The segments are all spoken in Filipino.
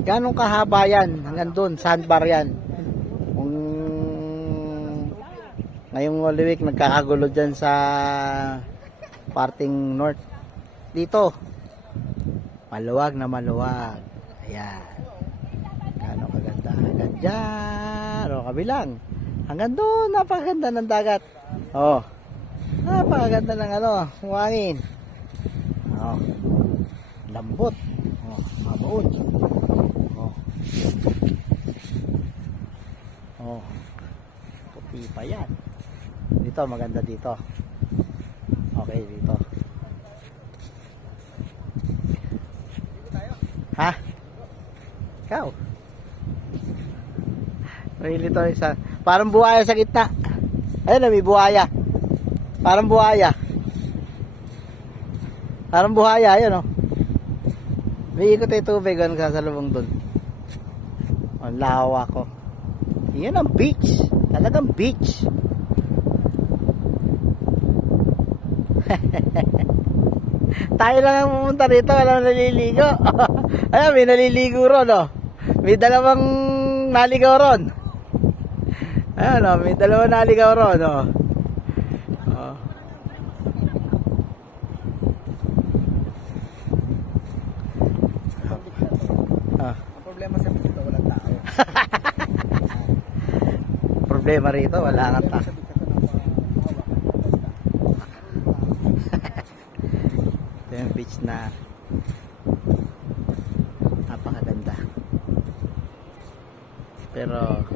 Ganong kahaba yan? Hanggang doon, sandbar yan. Kung ngayong Holy Week nagkakagulo dyan sa parting north. Dito, maluwag na maluwag. Ayan. Gano'ng kaganda. Hanggang dyan. O, kabilang. Hanggang doon, napakaganda ng dagat. Oh, napakaganda ng hangin. Oh, lambot. Oh, mabaon. Oh. Oh. Puti pa yan. Dito, maganda dito. Okay, dito. Ha? Ikaw? Really to isa. Parang buhaya sa gitna. Ayun na, may buhaya. Parang buhaya. Parang buhaya, ayun oh. May ikot yung tubig, nagsasalubong dun. Ang lawa ko. Yan ang beach. Talagang beach. Tayo lang ang pumunta rito, walang naliligo. Ayan, may naliligo ron oh. May dalawang naligaw ron. Ayan oh, may dalawang naligaw ron oh. Oh. Ah. Ang problema sa dito, walang tao. Problema rito, wala kang tao. Ito yung beach na napakaganda. Pero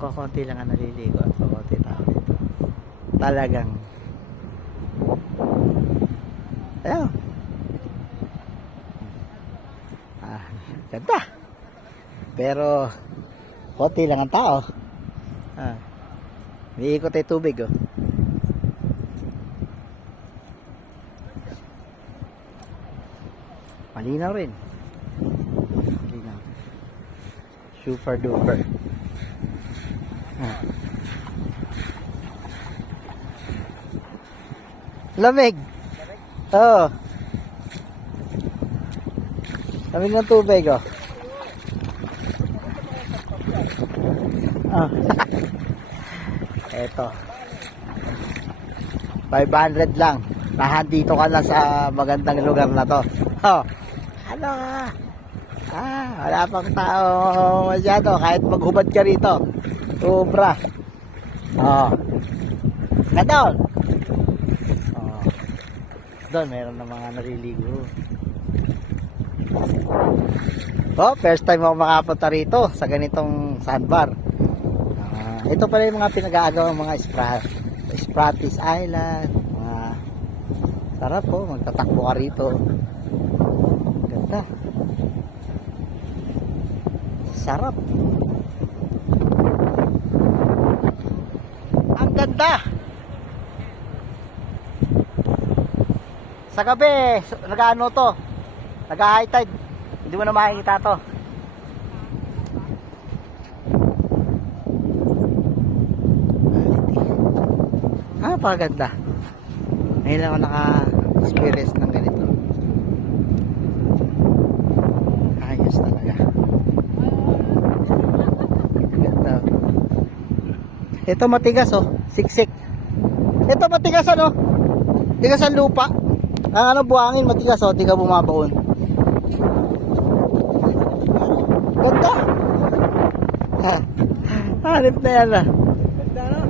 kukunti lang ang naliligo at kukunti tao dito. Talagang ayun. Ganda. Pero konti lang ang tao. May ikot ay tubig oh. Malinaw rin. Malinaw. Super duper. Lamig. Oo. Lamig ng tubig oh. Eto. 500 lang. Nahandito ka na sa magandang lugar na to. Oh. Ano? Wala pang tao masyado kahit maghubad ka rito. Sobra. Oh. Na doon. Oh. Doon meron na mga naliligo. Oh, first time ako makapunta rito sa ganitong sandbar. Ito pala yung mga pinag-aagawang mga Spratis Island. Sarap po, magtatakbo ka rito. Ganda. Sarap. Ang ganda. Sa gabi, nag-ano to? Nag-high tide. Hindi mo na makikita to. Napakaganda. Ngayon lang ako naka-experience ng ganito. Ayos talaga. Ganda. Ito matigas oh. Siksik. Ito matigas ano? Tigas ang lupa. Ang buhangin matigas oh. Tiga bumabaon. Ganda. Hanip na yan ah. Ganda no?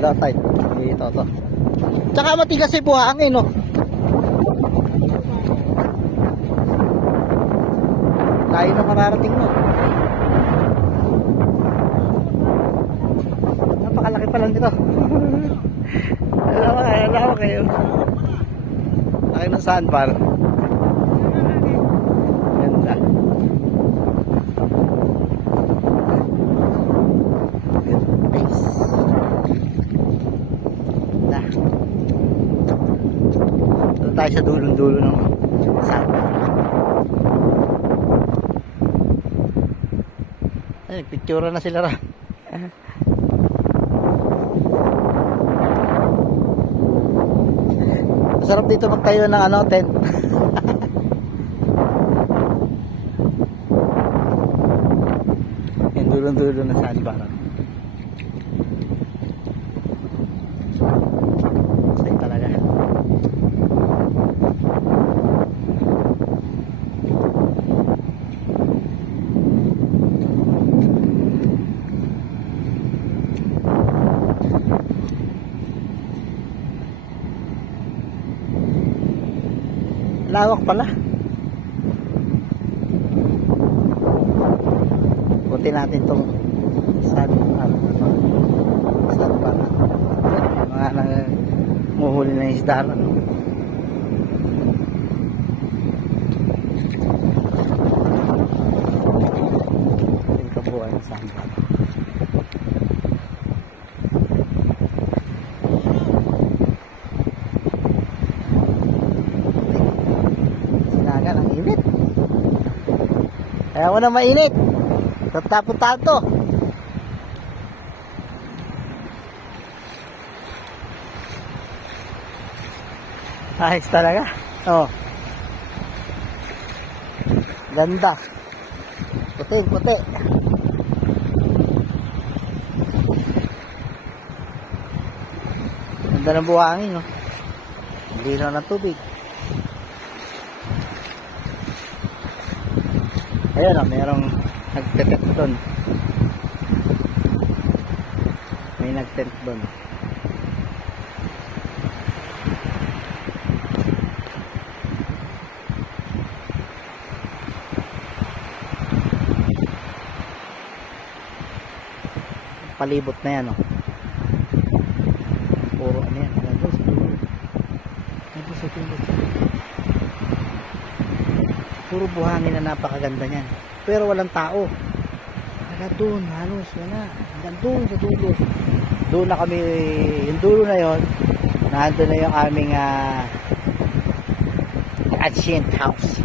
Low tide. Dito to. Tsaka matigas yung buhangin no. Layo na mararating mo. Napakalaki pa lang dito. Alam mo kayo. Laki ng sandbar. Ganda. Nice. Na. Ito tayo sa dulong-dulo ng sandbar. Ay, nagpictura na sila ra. Masarap dito magtayo ng ano, tent. Yung dulong-dulo na sandbar. Say talaga. Lawak pala. Buti natin tong sandbar. Sandbar. Mga nanguhuli ng isda. Yung kabuuan ng sandbar. Sinagan, ang init. Ayaw mo na mainit. Tapo-tato. Ayos talaga. Oh. Ganda. Puti. Ganda ng buhangin, no? Hindi na ng tubig. Ayun, oh, merong nagtetet doon. May nagtent doon. Palibot na yan, oh. Puro ano yan. Sa dulo. Puro buhangin na napakaganda niyan. Pero walang tao. Hanggang doon, halos wala. Hanggang doon sa dulo. Doon na kami, yung dulo na yon, nandun na yung aming ancient house.